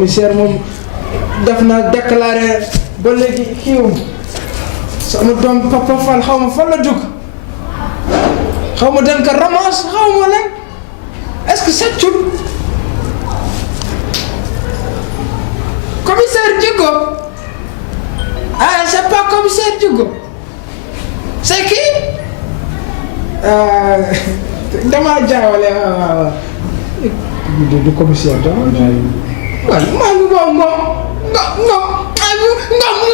commissaire moom def na déclaré ba léegi kiiwum sama doom Papa Fall xaw ma fan la dugg xaw ma dañ ko ramasse xaw ma lan est-ce que sàccul commissaire Diogo ah c'est pas commissaire Diogo c'est qui dama jaawale waaw du commissaire dama waaw maa ngi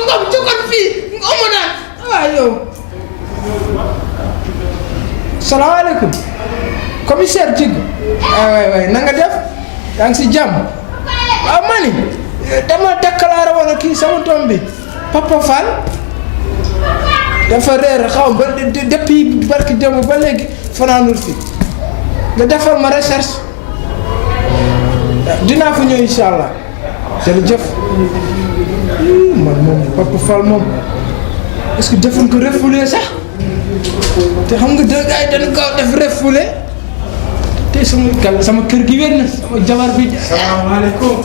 ngom jógal fii ngomu naan waaw yow salaamaaleykum commissaire Diogo waay na nga def yaa ngi si jàmm waaw mani dama déclaré wala kii sama doom bi Papa Fall dafa réer xaw ba depuis barki démb ba léegi fanaanul fi nga defal ma recherche dinaa fa ñëw incha allah jërëjëf man moom Papa Fall moom est-ce que defuñ ko refoulé sax te xam nga dëgg ay dañu ko def refoulé te sama kër gi wér na sama jabar bi. salaamaaleykum.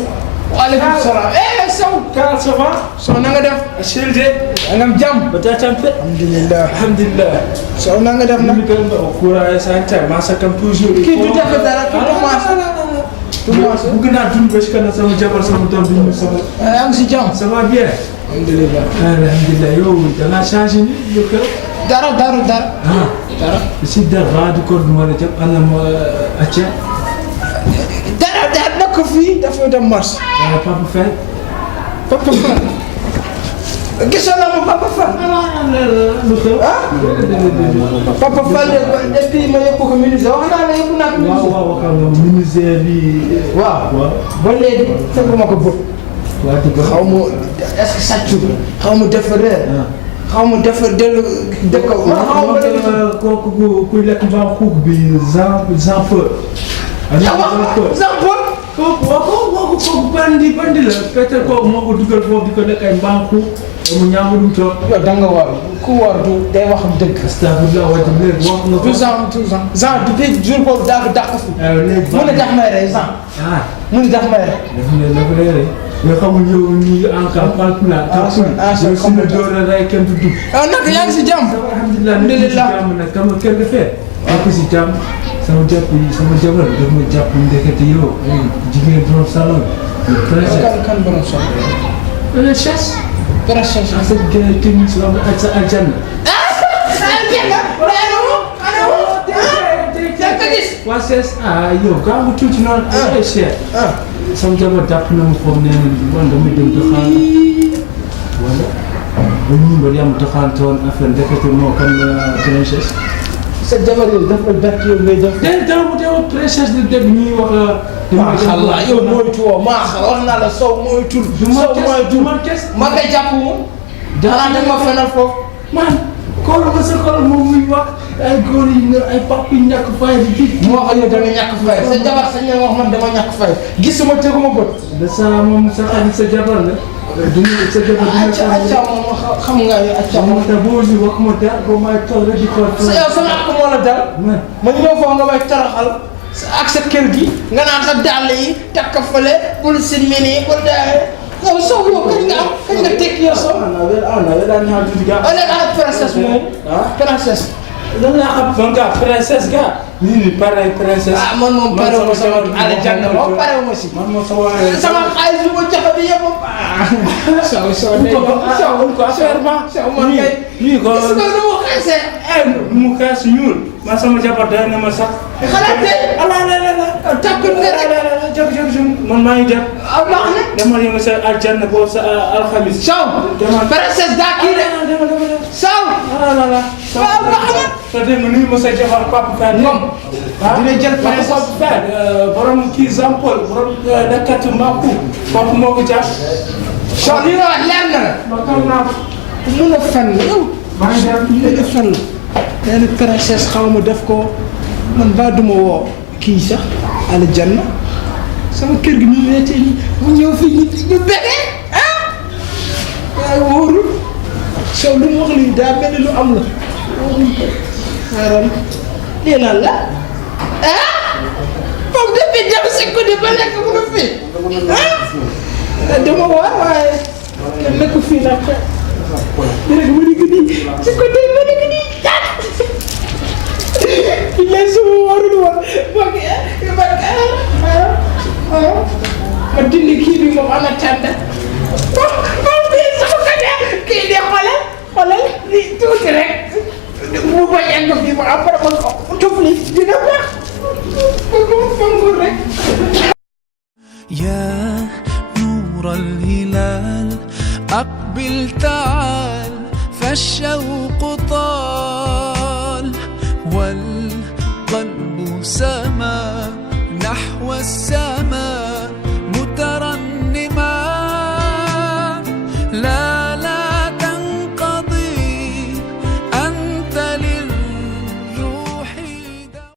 waaleykum salaam. Sow. Ka ça va? Sow na nga def. Chérie. da nga am jàmm. Ba tampe. alhamdulillah. Alhamdulillah. Sow na nga def na. Ni ko courage santé ma sa kam toujours. kii du def dara kii commencé. Bëgg naa dund ba ci kanam sama jabar sama doom bi ñu sama. yaa ngi si jàmm. Ça va bien. alhamdulillah. Alhamdulillah yow da nga changé ni yow kër. dara. dara. Si dara du ko du ma la jàpp ana ma acca. dara nekk fii dafa dem marché. Papa Fall. Papa Fall. gisoon na ma Papa Fall. Lu xew? Papa Fall depuis ma yóbbu ko ministère wax naa la yóbbu naa ko ministère. waaw xam nga ministère bi. waaw ba léegi fekk ma ko bëgg. waaw di ko xaw ma est-ce que sàccul xaw ma dafa réer. xaw ma dafa dellu dëkk ko. xaw ma dellu kooku kuy lekk mbaam xuux bi Jean Paul. Jean Paul. kooku bandi la peut-être kooku moo ko dugal foofu di ko lekk ay mbaam xuux mu ñaamu dum toog. yow da nga war ku war du day wax dëgg. astafurlah wa léegi wax nga ko. tout Jean depuis jour boobu daa ko dàq fi. léegi mu ne daf may rey Jean. mu ne daf may rey. dafa lay rey. mais xamul yow nii en campagne pulaar. yow su ma door a rey kenn du dugg. nag yaa ngi si jàmm. alhamdulilah nekk si jàmm nag kam kër ga fee. nekk si jàmm sama jabar daf ma jàpp ndekete yow jigéen borom salon. kan borom salon. chasse. chasse. sa technique la ak sa aljanna. waa sees yow gaa mu tuuti noonu. cher. sama jabar jàpp na ma foofu nee nañu man damay dem doxaan wala ba ñu ba yam doxaantoon affaire ndekete moo kan la princesse. sa jabar yooyu dafa bett yow ngay def. teewul princesse di dégg ñuy wax. maa xalla yow moytu woo maa xam wax naa la Sow moytul. Sow moytul ma koy jàpp moom. danaa dem ma fenal foofu. man kóol ma sa kóol moom muy wax ay góor yi ay papi ñàkk fay di. mu wax yow da nga ñàkk fay sa jabar sañ na wax man dama ñàkk fay gisuma teguma bët. de sa moom sa xarit sa jabar la. duñu sa jabar dina acca moom xam nga yow acca moom te boo si wax ma dara boo may toog rek di ko. sa yow sama ak moo la dal. ma ñëw foofu nga may taraxal ak sa kër gi nga naan sa dàll yi takk fële bul si mini bul daawee. yow Sow yow kañ nga tekki yow Sow. princesse moom. princesse. lan laa xam nga princesse ga. nii pare princesse. man moom pare wu ma sama aljanna moom pare wu ma si. man moom sama xaalis bi ma joxe bi yëpp. Sow nee ko affaire ba. Sow man kay. nii ko gis nga nu mu xeesee. mu xees ñuul. man sama jabar day na ma sax. xalaat tey. tàkkul nga rek. man maa ngi dem. baax na. dama yëngu sa aljanna boo sa alxamis. Sow. princesse daa kii de. Sow. waaw baax na. te dem nuyu ma sa jabar Papa Fall. moom. dina jël princesse. borom kii Jean Paul borom nekkati Makou. kooku moo ko jàpp. Sow li nga wax leer na la. ma xam naa ko. mun a fen la yow. maa ngi dem mun a fen la. nee na princesse xaw ma def ko man ba duma woo kii sax aljanna sama kër gi ñu metti ni mu ñëw fii ñu bégee waaye wóorul Sow lu mu wax lii daa mel ni lu am la wóorul ko xaaral lii lan la moom depuis dem si guddi ba lekk mu ngi fi dama war waaye kenn nekk fii nag rek ma nekk nii ci côté ma nekk nii il est suma warul woon ma dindi kii bi moom am na tànn moom bii sama côté kii di xoolal lii tuuti rek mu bañ a egg fii ma après ma ko tufli dina baax ma rek. يا نور الهلال أقبل تعال فالشوق طال والقلب سما نحو السماء